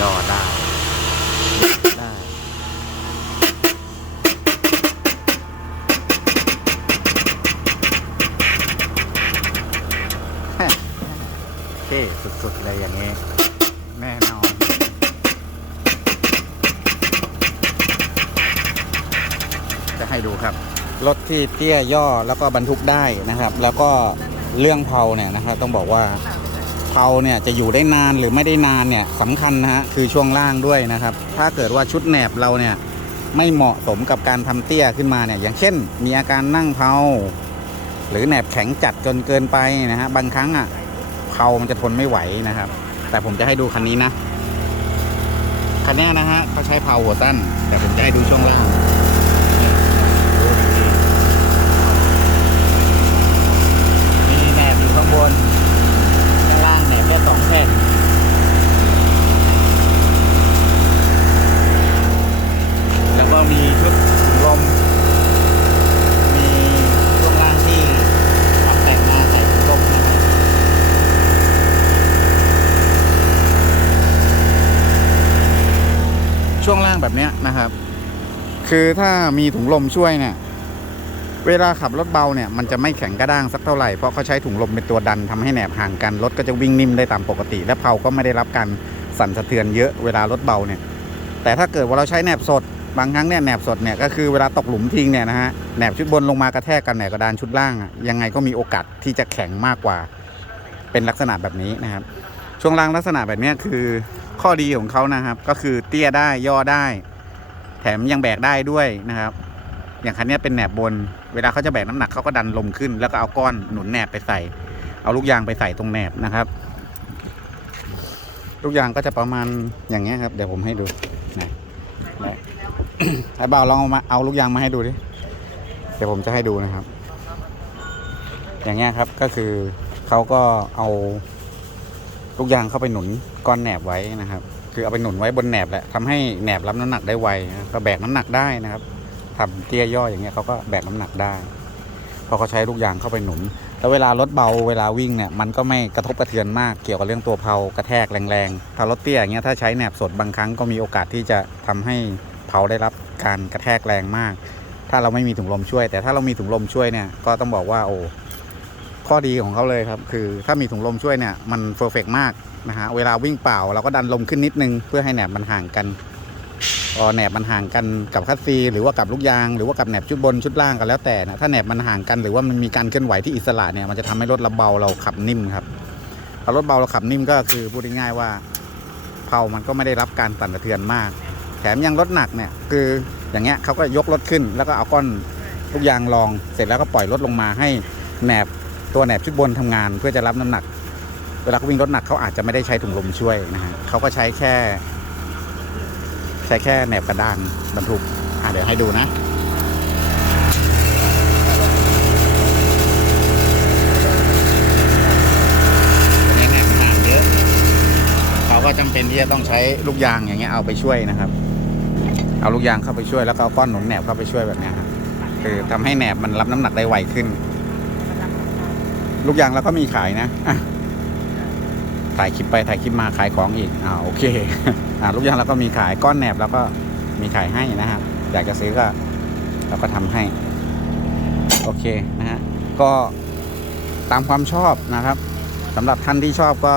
ย่อได้ได้เท่สุดๆเลยอย่างนี้ แน่นอน จะให้ดูครับ รถที่เตี้ยย่อแล้วก็บรรทุกได้นะครับ แล้วก็เรื่องเพลาเนี่ยนะครับต้องบอกว่า เพลาเนี่ยจะอยู่ได้นานหรือไม่ได้นานเนี่ยสำคัญนะฮะคือช่วงล่างด้วยนะครับ ถ้าเกิดว่าชุดแหนบเราเนี่ยไม่เหมาะสมกับการทำเตี้ยขึ้นมาเนี่ยอย่างเช่น มีอาการนั่งเพลาหรือแหนบแข็งจัดจนเกินไปนะฮะบางครั้งอะเพามันจะทนไม่ไหวนะครับ แต่ผมจะให้ดูคันนี้นะคันนี้นะฮะเขาใช้เพลาหัวสั้น แต่ผมจะให้ดูช่วงล่าง มีแหนบอยู่ข้างบน ข้างล่างแหนบแค่สองแผ่น แล้วก็มีชุดถุงลม มีช่วงล่างที่ปรับแต่งมาใส่ถุงลมนะครับ ช่วงล่างแบบเนี้ยนะครับ คือถ้ามีถุงลมช่วยเนี่ย เวลาขับรถเบาเนี่ยมันจะไม่แข็งกระด้างสักเท่าไหร่ เพราะเขาใช้ถุงลมเป็นตัวดันทำให้แหนบห่างกันรถก็จะวิ่งนิ่มได้ตามปกติ และเพลาก็ไม่ได้รับการสั่นสะเทือนเยอะเวลารถเบาเนี่ย แต่ถ้าเกิดว่าเราใช้แหนบสดบางครั้งเนี่ยแหนบสดเนี่ยก็คือเวลาตกหลุมทิ้งเนี่ยนะฮะแหนบชุดบนลงมากระแทกกันแหนบกระดานชุดล่างอะยังไงก็มีโอกาสที่จะแข็งมากกว่า เป็นลักษณะแบบนี้นะครับ ช่วงล่างลักษณะแบบนี้คือ ข้อดีของเขานะครับ ก็คือเตี้ยได้ย่อได้ แถมยังแบกได้ด้วยนะครับ อย่างคันนี้เป็นแหนบบน เวลาเขาจะแบกน้ำหนักเขาก็ดันลมขึ้น แล้วก็เอาก้อนหนุนแหนบไปใส่ เอาลูกยางไปใส่ตรงแหนบนะครับ ลูกยางก็จะประมาณอย่างเงี้ยครับ เดี๋ยวผมให้ดูนะได้ไอ้บ่าวลองเอามาเอาลูกยางมาให้ดูดิเดี๋ยวผมจะให้ดูนะครับ อย่างเงี้ยครับก็คือเขาก็เอา ลูกยางเข้าไปหนุนก้อนแหนบไว้นะครับ คือเอาไปหนุนไว้บนแหนบแหละทำให้แหนบรับน้ำหนักได้ไวนะก็แบกน้ำหนักได้นะครับทำเตี้ยย่ออย่างเงี้ยเขาก็แบกน้ำหนักได้พราะเขาใช้ลูกยางเข้าไปหนุน แล้วเวลารถเบาเวลาวิ่งเนี่ยมันก็ไม่กระทบกระเทือนมากเกี่ยวกับเรื่องตัวเพากระแทกแรงๆถ้ารถเตี้ยอย่างเงี้ยถ้าใช้แหนบสดบางครั้งก็มีโอกาสที่จะทำให้เพาได้รับการกระแทกแรงมาก ถ้าเราไม่มีถุงลมช่วย แต่ถ้าเรามีถุงลมช่วยเนี่ยก็ต้องบอกว่าโอ้ ข้อดีของเขาเลยครับ คือถ้ามีถุงลมช่วยเนี่ยมันเพอร์เฟกมากนะฮะเวลาวิ่งเปล่าเราก็ดันลมขึ้นนิดนึง เพื่อให้แหนบมันห่างกันพอแหนบมันห่างกันกับคัสซีหรือว่ากับลูกยาง หรือว่ากับแหนบชุดบนชุดล่างก็แล้วแต่นะถ้าแหนบมันห่างกันหรือว่ามันมีการเคลื่อนไหวที่อิสระเนี่ยมันจะทำให้รถเราเบาเราขับนิ่มครับพอรถเบาเราขับนิ่มก็คือพูดง่ายๆว่าเพามันก็ไม่ได้รับการสั่นสะเทือนมาก แถมยังรถหนักเนี่ยคืออย่างเงี้ยเขาก็ยกรถขึ้น แล้วก็เอาก้อนลูกยางรองเสร็จแล้วก็ปล่อยรถลงมาให้แหนบ ตัวแหนบชุดบนทำงานเพื่อจะรับน้ำหนัก เวลาเขาวิ่งรถหนักเขาอาจจะไม่ได้ใช้ถุงลมช่วยนะฮะเขาก็ใช้แค่ ใช้แค่แหนบกระดานบรรทุกอะเดี๋ยวให้ดูนะอันนี้แหนบห่าเยอะเขาก็จำเป็นที่จะต้องใช้ลูกยางอย่างเงี้ยเอาไปช่วยนะครับ เอาลูกยางเข้าไปช่วยแล้วก็เอาก้อนหนุนแหนบเข้าไปช่วยแบบเนี้ยครับคือทำให้แหนบมันรับน้ำหนักได้ไวขึ้น ลูกยางเราก็มีขายนะอะถ่ายคลิปไปถ่ายคลิปมาขายของอีกอ่าโอเคอ่าลูกยางเราก็มีขายก้อนแหนบแล้วก็มีขายให้นะฮะอยากจะซื้อก็เราก็ทำให้ โอเคนะฮะก็ตามความชอบนะครับสำหรับท่านที่ชอบก็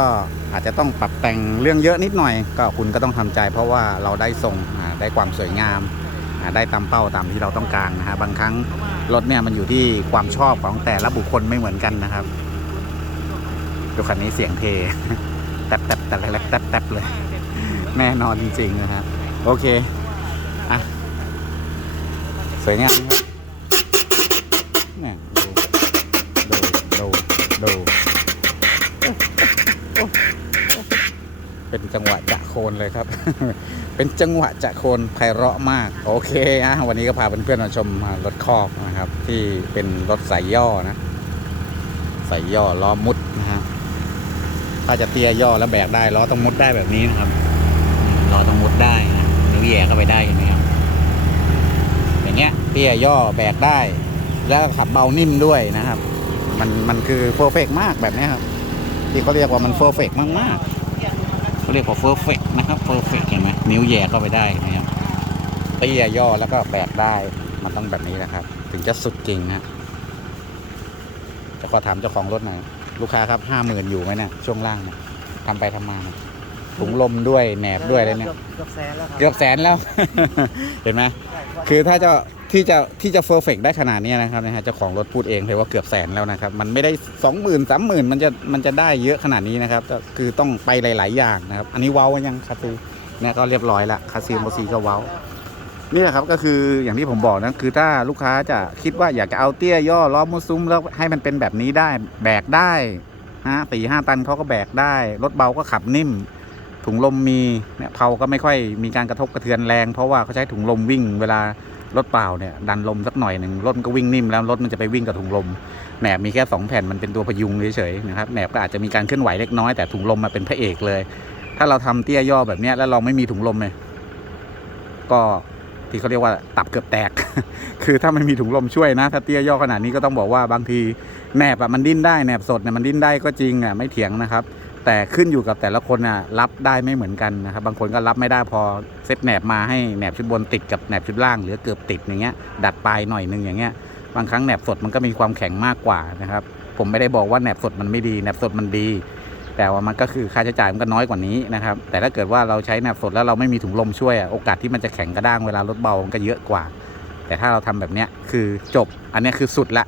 อาจจะต้องปรับแต่งเรื่องเยอะนิดหน่อย ก็คุณก็ต้องทำใจ เพราะว่าเราได้ทรงได้ความสวยงาม ได้ตามเป้าตามที่เราต้องการนะฮะบางครั้งรถเนี่ยมันอยู่ที่ความชอบของแต่ละบุคคลไม่เหมือนกันนะครับดูคันนี้เสียงเทแตบแตบแตบแตบแตบแตบเลย แน่นอนจริงๆนะครับโอเคอะสวยงามครับ เป็นจังหวะจะโคนเลยครับ เป็นจังหวะจะโคนไพเราะมาก โอเคอะวันนี้ก็พาเพื่อนๆมาชมรถคอกนะครับ ที่เป็นรถสายย่อนะสายย่อล้อมุดนะฮะถ้าจะเตี้ยย่อแล้วแบกได้ล้อต้องมุดได้แบบนี้นะครับล้อต้องมุดได้นะนิ้วแย่เข้าไปได้เห็นไหมครับอย่างเงี้ยเตี้ยย่อแบกได้ แล้วขับเบานิ่มด้วยนะครับ มันมันคือเพอร์เฟกมากแบบนี้ครับ ที่เขาเรียกว่ามันเพอร์เฟกมากๆ เขาเรียกว่าเฟอร์เฟกนะครับเฟอร์เฟกเห็นไหมนิ้วแหย่เข้าไปได้นะครับเตี้ยย่อแล้วก็แบกได้มันต้องแบบนี้นะครับ ถึงจะสุดจริงนะจะขอถามเจ้าของรถหน่อยลูกค้าครับห้าหมื่นอยู่ไหมเนี่ยช่วงล่างเนี่ยทำไปทำมาเนี่ยถุงลมด้วยแหนบด้วยอะไรเนี่ยเกือบแสนแล้วครับเกือบแสนแล้วเห็นไหมคือถ้าจะ ที่จะที่จะเฟอร์เฟกได้ขนาดนี้นะครับนะฮะเจ้าของรถพูดเองเลยว่าเกือบแสนแล้วนะครับ มันไม่ได้สองหมื่นสามหมื่นมันจะมันจะได้เยอะขนาดนี้นะครับก็คือต้องไปหลาย ๆ อย่างนะครับ อันนี้เว้ายังคาซีเนี่ยก็เรียบร้อยละคาซีโมซีก็เว้านี่แหละครับก็คืออย่างที่ผมบอกนะคือถ้าลูกค้าจะคิดว่าอยากจะเอาเตี้ยย่อล้อมุซุ้มแล้วให้มันเป็นแบบนี้ได้แบกได้ฮะสี่ห้าตันเขาก็แบกได้ รถเบาก็ขับนิ่ม ถุงลมมีเนี่ยเพาก็ไม่ค่อยมีการกระทบกระเทือนแรง เพราะว่าเขาใช้ถุงลมวิ่งเวลา รถเปล่าเนี่ยดันลมสักหน่อยหนึ่งรถมันก็วิ่งนิ่มแล้วรถมันจะไปวิ่งกับถุงลมแหนบมีแค่สองแผ่นมันเป็นตัวพยุงเฉยๆนะครับแหนบก็อาจจะมีการเคลื่อนไหวเล็กน้อยแต่ถุงลมมาเป็นพระเอกเลย ถ้าเราทำเตี้ยย่อแบบนี้แล้วเราไม่มีถุงลมเลยก็ที่เขาเรียกว่าตับเกือบแตก คือถ้าไม่มีถุงลมช่วยนะ ถ้าเตี้ยย่อขนาดนี้ก็ต้องบอกว่าบางทีแหนบอะมันดิ้นได้แหนบสดเนี่ยมันดิ้นได้ก็จริงอะไม่เถียงนะครับ แต่ขึ้นอยู่กับแต่ละคนน่ะรับได้ไม่เหมือนกันนะครับบางคนก็รับไม่ได้พอเซตแหนบมาให้แหนบชุดบนติดกับแหนบชุดล่างหรือเกือบติดอย่างเงี้ยดัดปลายหน่อยนึงอย่างเงี้ยบางครั้งแหนบสดมันก็มีความแข็งมากกว่านะครับผมไม่ได้บอกว่าแหนบสดมันไม่ดีแหนบสดมันดี แต่ว่ามันก็คือค่าใช้จ่ายมันก็น้อยกว่านี้นะครับแต่ถ้าเกิดว่าเราใช้แหนบสดแล้วเราไม่มีถุงลมช่วยโอกาสที่มันจะแข็งกระด้างเวลารถเบามันก็เยอะกว่า แต่ถ้าเราทำแบบเนี้ยคือจบอันนี้คือสุดละ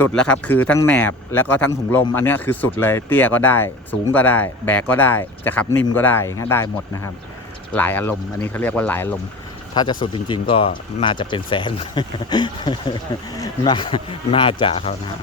สุดแล้วครับ คือทั้งแหนบแล้วก็ทั้งถุงลม อันนี้คือสุดเลยเตี้ยก็ได้ สูงก็ได้ แบกก็ได้ จะขับนิ่มก็ได้งี้ได้หมดนะครับ หลายอารมณ์ อันนี้เขาเรียกว่าหลายอารมณ์ถ้าจะสุดจริง ๆ ก็น่าจะเป็นแสนน่าน่าจะเขานะครับ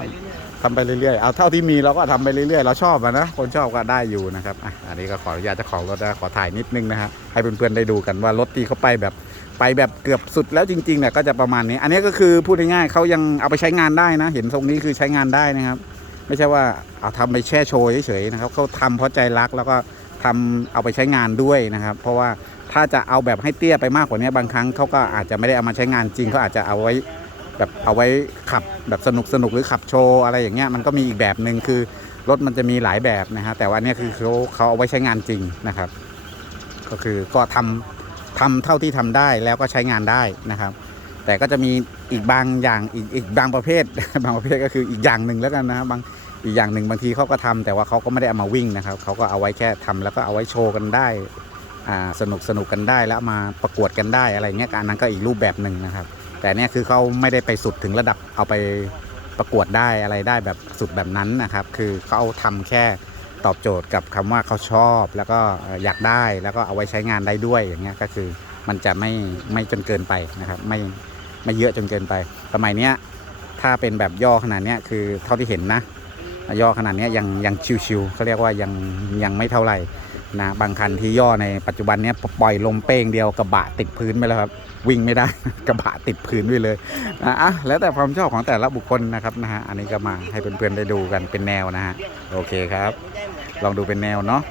ทำไปเรื่อยๆ เอาเท่าที่มีเราก็ทำไปเรื่อยๆ เราชอบอะนะ คนชอบก็ได้อยู่นะครับอะอันนี้ก็ขออนุญาตเจ้าของรถนะ ขอถ่ายนิดนึงนะฮะ ให้เพื่อนๆได้ดูกันว่ารถที่เขาไปแบบ ไปแบบเกือบสุดแล้วจริงๆเนี่ยก็จะประมาณนี้ อันนี้ก็คือพูดง่ายๆเขายังเอาไปใช้งานได้นะ เห็นทรงนี้คือใช้งานได้นะครับ ไม่ใช่ว่าเอาทำไปแช่โชว์เฉยๆนะครับเขาทำเพราะใจรักแล้วก็ทำเอาไปใช้งานด้วยนะครับ เพราะว่าถ้าจะเอาแบบให้เตี้ยไปมากกว่านี้บางครั้งเขาก็อาจจะไม่ได้เอามาใช้งานจริงเขาอาจจะเอาไว้แบบเอาไว้ขับแบบสนุกสนุกๆหรือขับโชว์อะไรอย่างเงี้ยมันก็มีอีกแบบหนึ่งคือรถมันจะมีหลายแบบนะฮะแต่ว่าอันเนี่ยคือเขาเขาเอาไว้ใช้งานจริงนะครับ ก็คือก็ทำ ทำเท่าที่ทำได้แล้วก็ใช้งานได้นะครับ แต่ก็จะมีอีกบางอย่างอีกอีกบางประเภท บางประเภทก็คืออีกอย่างหนึ่งแล้วกันนะครับบางอีกอย่างหนึ่งบางทีเขาก็ทำแต่ว่าเขาก็ไม่ได้เอามาวิ่งนะครับเขาก็เอาไว้แค่ทำแล้วก็เอาไว้โชว์กันได้อ่าสนุกสนุกกันได้แล้วมาประกวดกันได้อะไรเงี้ยการนั้นก็อีกรูปแบบหนึ่งนะครับ แต่เนี่ยคือเขาไม่ได้ไปสุดถึงระดับเอาไปประกวดได้อะไรได้แบบสุดแบบนั้นนะครับ คือเขาเอาทำแค่ ตอบโจทย์กับคำว่าเขาชอบแล้วก็อยากได้แล้วก็เอาไว้ใช้งานได้ด้วยอย่างเงี้ยก็คือมันจะไม่ไม่จนเกินไปนะครับไม่ไม่เยอะจนเกินไปสมัยเนี้ยถ้าเป็นแบบย่อขนาดเนี้ยคือเท่าที่เห็นนะ ย่อขนาดเนี้ยยังยังชิวๆเขาเรียกว่ายังยังไม่เท่าไหร่นะบางคันที่ย่อในปัจจุบันเนี้ยปล่อยลมเป้งเดียวกระบะติดพื้นไปแล้วครับวิ่งไม่ได้ กระบะติดพื้นไปเลยอะอะแล้วแต่ความชอบของแต่ละบุคคลนะครับนะฮะอันนี้ก็มาให้เพื่อนๆได้ดูกันเป็นแนวนะฮะโอเคครับ ลองดูเป็นแนวเนาะ